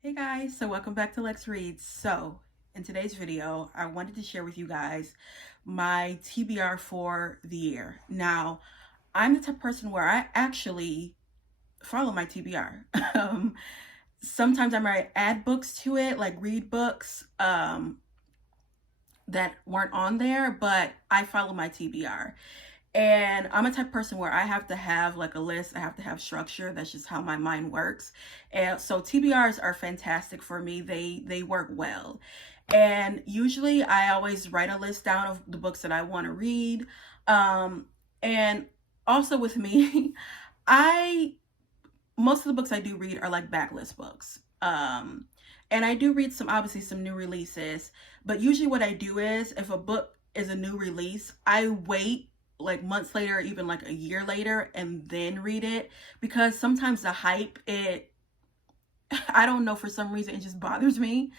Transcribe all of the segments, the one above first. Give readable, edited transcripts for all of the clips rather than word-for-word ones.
Hey guys, so welcome back to Lex Reads. So in today's video, I wanted to share with you guys my TBR for the year. Now, I'm the type of person where I actually follow my TBR. Sometimes I might add books to it, like read books that weren't on there, but I follow my TBR. And I'm a type of person where I have to have like a list. I have to have structure. That's just how my mind works. And so TBRs are fantastic for me. They work well. And usually I always write a list down of the books that I want to read. And also with me, I most of the books I do read are like backlist books. And I do read obviously some new releases, but usually what I do is if a book is a new release, I wait like months later, or even like a year later, and then read it, because sometimes the hype, I don't know, for some reason it just bothers me.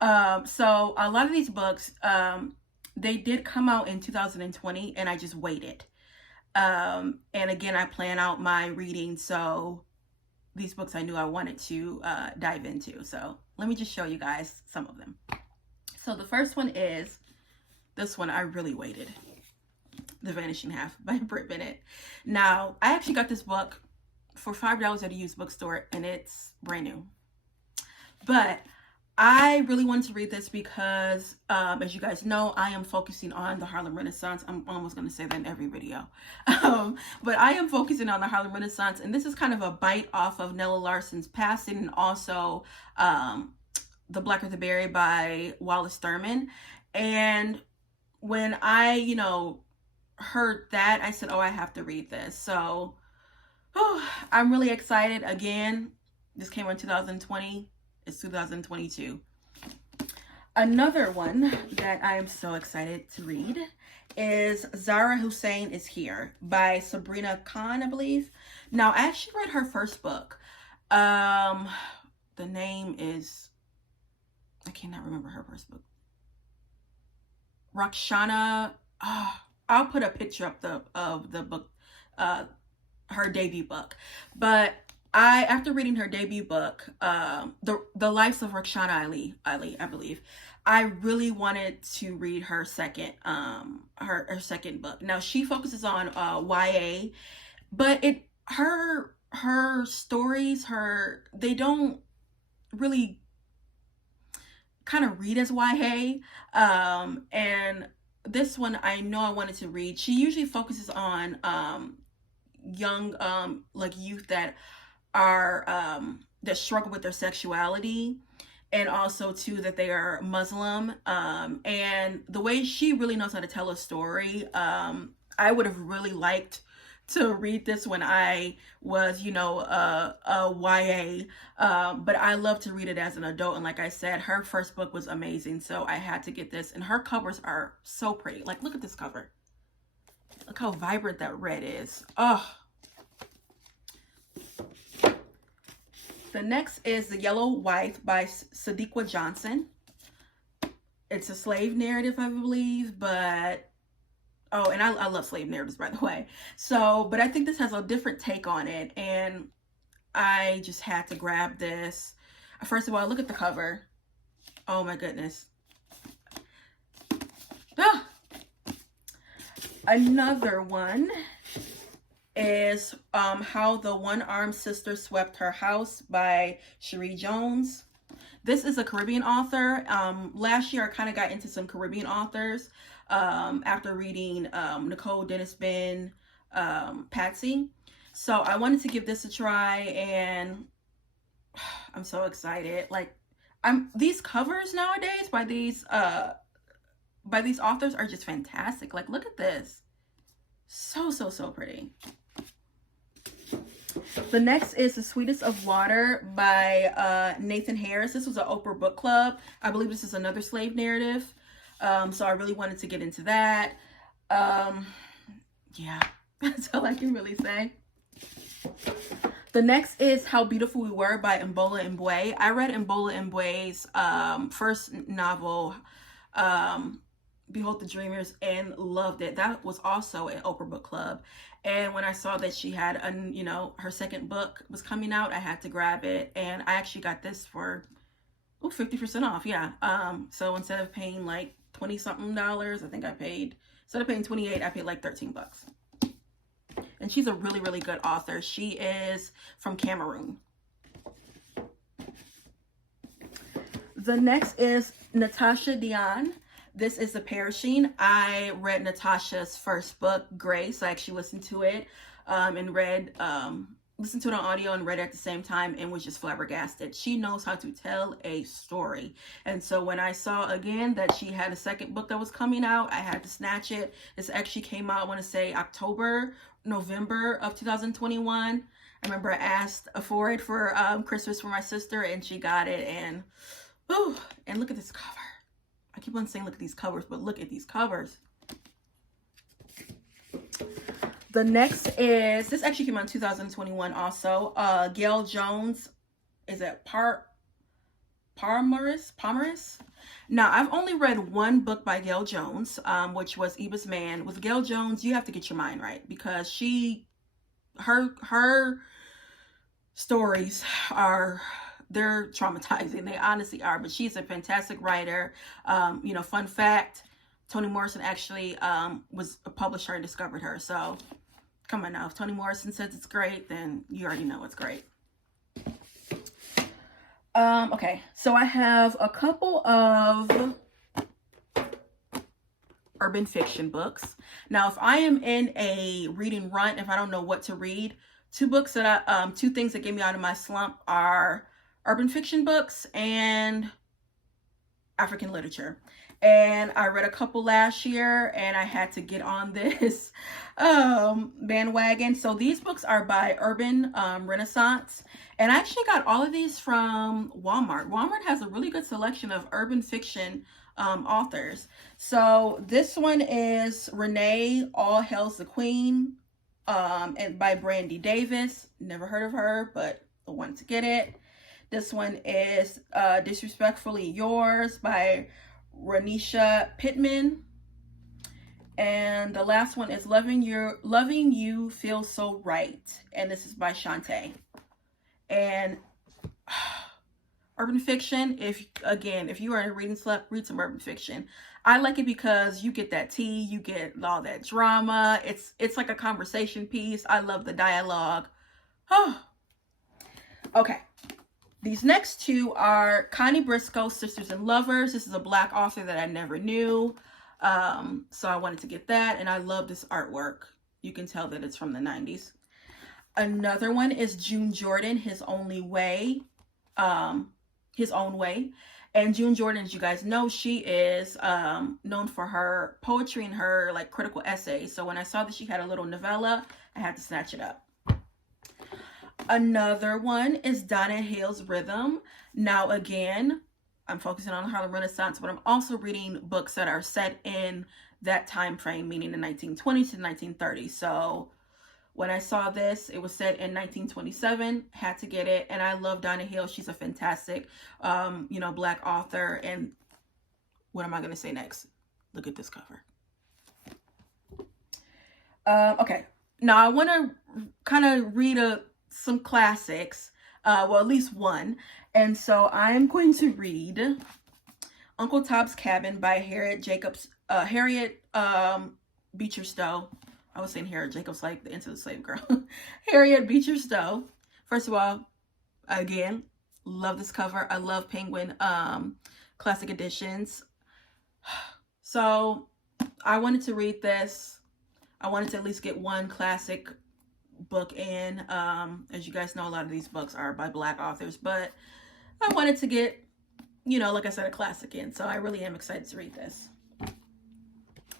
So a lot of these books, they did come out in 2020 and I just waited. And again, I plan out my reading, so these books I knew I wanted to dive into. So let me just show you guys some of them. So the first one is this one. I really waited. The Vanishing Half by Bennett. Now, I actually got this book for $5 at a used bookstore, and it's brand new. But I really wanted to read this because, as you guys know, I am focusing on the Harlem Renaissance. I'm almost going to say that in every video. But I am focusing on the Harlem Renaissance, and this is kind of a bite off of Nella Larsen's Passing, and also The Blacker the Berry by Wallace Thurman. And when I, heard that, I said, oh, I have to read this. So I'm really excited. Again, this came out in 2020. It's 2022. Another one that I am so excited to read is Zara Hussein is Here by Sabrina Khan, I believe. Now, I actually read her first book. The name is, I cannot remember her first book. Rakshana. I'll put a picture up of the book, her debut book. But after reading her debut book, the Lives of Rakshana Ali, I believe, I really wanted to read her second, her second book. Now she focuses on YA, but her stories, they don't really kind of read as YA, and this one I know I wanted to read. She usually focuses on young like youth that are that struggle with their sexuality, and also too that they are Muslim, and the way she really knows how to tell a story, I would have really liked to read this when I was, a YA, but I love to read it as an adult. And like I said, her first book was amazing, so I had to get this. And her covers are so pretty. Like, look at this cover. Look how vibrant that red is. Oh. The next is The Yellow Wife by Sedekwa Johnson. It's a slave narrative, I believe, but oh, and I love slave narratives, by the way. So, but I think this has a different take on it, and I just had to grab this. First of all, look at the cover. Oh my goodness. Ah. Another one is How the One-Armed Sister Swept Her House by Sheree Jones. This is a Caribbean author. Last year I kind of got into some Caribbean authors after reading Nicole Dennis Ben, Patsy. So I wanted to give this a try, and I'm so excited. Like, these covers nowadays by these authors are just fantastic. Like, look at this. So pretty. The next is The Sweetest of Water by Nathan Harris. This was an Oprah book club. I believe this is another slave narrative. So I really wanted to get into that. Yeah, that's all I can really say. The next is How Beautiful We Were by Mbola Mbwe. I read Mbola Mbwe's first novel, Behold the Dreamers, and loved it. That was also an Oprah book club. And when I saw that she had, her second book was coming out, I had to grab it. And I actually got this for Oh, 50% off. Yeah. So instead of paying like 20 something dollars, I think I paid, instead of paying 28, I paid like 13 bucks. And she's a really, really good author. She is from Cameroon. The next is Natasha Dion. This is The Perishing. I read Natasha's first book, Grace. I actually listened to it and read, listened to it on audio and read it at the same time and was just flabbergasted. She knows how to tell a story. And so when I saw again that she had a second book that was coming out, I had to snatch it. This actually came out, I want to say November of 2021. I remember I asked for it for Christmas for my sister, and she got it. And ooh, and look at this cover. I keep on saying look at these covers, but look at these covers. The next is, this actually came out in 2021 also. Gail Jones, is it Palmaris? Now, I've only read one book by Gail Jones, which was Eva's Man. With Gail Jones, you have to get your mind right, because her stories they're traumatizing. They honestly are, but she's a fantastic writer. You know, fun fact, Toni Morrison actually was a publisher and discovered her. So come on now, if Toni Morrison says it's great, then you already know it's great. Okay, so I have a couple of urban fiction books. Now, if I am in a reading rut, if I don't know what to read, two things that get me out of my slump are urban fiction books and African literature. And I read a couple last year, and I had to get on this bandwagon. So these books are by Urban Renaissance. And I actually got all of these from Walmart. Walmart has a really good selection of urban fiction authors. So this one is Renee, All Hails the Queen, and by Brandy Davis. Never heard of her, but I wanted to get it. This one is Disrespectfully Yours by Renisha Pittman. And the last one is Loving You Feels So Right. And this is by Shantae. And urban fiction, if you are in a reading slump, read some urban fiction. I like it because you get that tea, you get all that drama. It's like a conversation piece. I love the dialogue. Okay. These next two are Connie Briscoe, Sisters and Lovers. This is a Black author that I never knew. So I wanted to get that. And I love this artwork. You can tell that it's from the 90s. Another one is June Jordan, His Own Way. And June Jordan, as you guys know, she is known for her poetry and her like critical essays. So when I saw that she had a little novella, I had to snatch it up. Another one is Donna Hale's Rhythm. Now again, I'm focusing on the Harlem Renaissance, but I'm also reading books that are set in that time frame, meaning the 1920s to 1930s. So when I saw this, it was set in 1927, had to get it. And I love Donna Hale. She's a fantastic, Black author. And what am I going to say next? Look at this cover. Okay. Now I want to kind of read some classics, well, at least one. And so I'm going to read Uncle Tom's Cabin by Harriet Beecher Stowe. I was saying Harriet Jacobs like the Into the Slave Girl. Harriet Beecher Stowe. First of all, again, love this cover. I love Penguin classic editions. So I wanted to read this. I wanted to at least get one classic book in. As you guys know, a lot of these books are by Black authors, but I wanted to get, like I said, a classic in. So I really am excited to read this.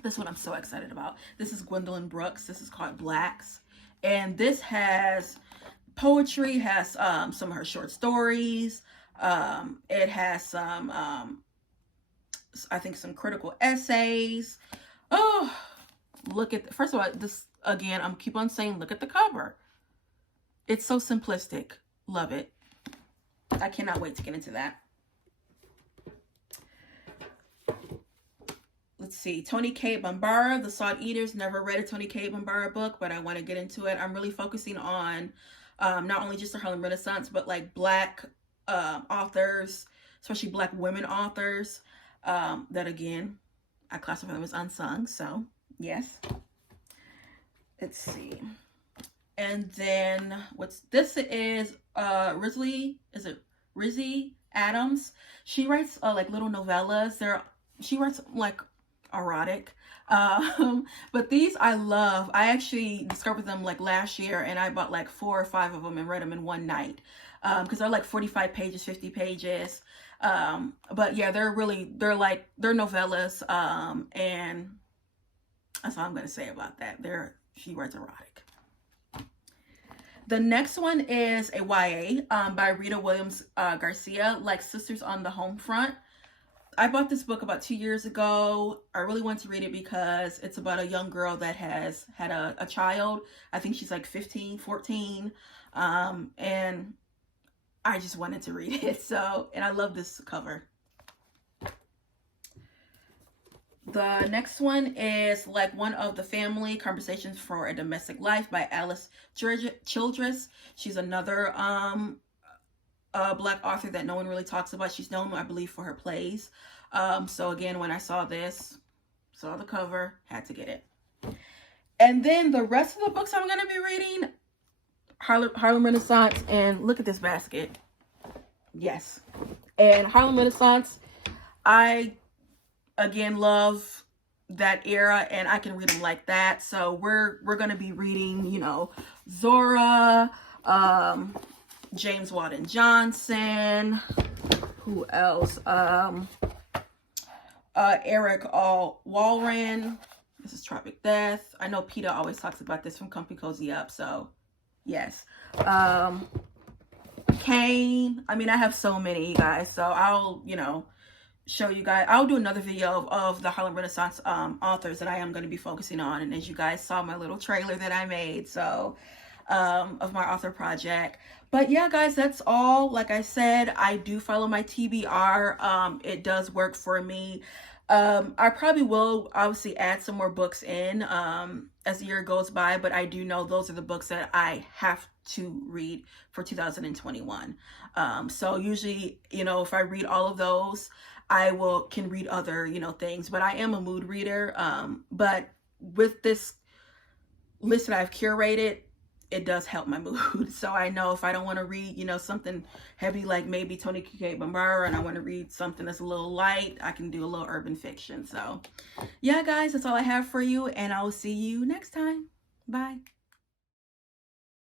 This one I'm so excited about. This is Gwendolyn Brooks. This is called Blacks. And this has poetry, has some of her short stories. It has some, I think, some critical essays. Oh, look at, first of all, this, again, I'm keep on saying, look at the cover. It's so simplistic. Love it. I cannot wait to get into that. Let's see. Toni K. Bambara, The Salt Eaters. Never read a Toni K. Bambara book, but I want to get into it. I'm really focusing on not only just the Harlem Renaissance, but like Black authors, especially Black women authors, that again, I classify them as unsung. So yes. Let's see. And then what's this is Rizzy Adams. She writes like little novellas. She writes like erotic. But these I love. I actually discovered them like last year, and I bought like 4 or 5 of them and read them in one night. Because they're like 45 pages, 50 pages. But yeah, they're novellas. And that's all I'm gonna say about that. She writes erotic. The next one is a YA by Rita Williams Garcia, like Sisters on the Home Front. I bought this book about 2 years ago. I really want to read it because it's about a young girl that has had a child. I think she's like 15, 14. And I just wanted to read it. And I love this cover. The next one is like One of the Family, Conversations for a Domestic Life by Alice Childress. She's another Black author that no one really talks about. She's known, I believe, for her plays. So again, when I saw this, saw the cover, had to get it. And then the rest of the books I'm going to be reading, Harlem Renaissance, and look at this basket. Yes. And Harlem Renaissance, I again love that era, and I can read them like that. So we're gonna be reading, you know, Zora, James Weldon Johnson, who else, Eric Walren. This is Tropic Death. I know Peter always talks about this from Comfy Cozy Up, so yes. Kane. I mean, I have so many, you guys, so I'll, you know, show you guys. I'll do another video of the Harlem Renaissance authors that I am going to be focusing on. And as you guys saw my little trailer that I made, so of my author project. But yeah, guys, that's all. Like I said, I do follow my TBR. It does work for me. I probably will obviously add some more books in as the year goes by, but I do know those are the books that I have to read for 2021. So usually, you know, if I read all of those, I can read other, you know, things, but I am a mood reader. But with this list that I've curated, it does help my mood. So I know if I don't want to read, you know, something heavy like maybe Toni Cade Bambara, and I want to read something that's a little light, I can do a little urban fiction. So yeah, guys, that's all I have for you, and I will see you next time. Bye.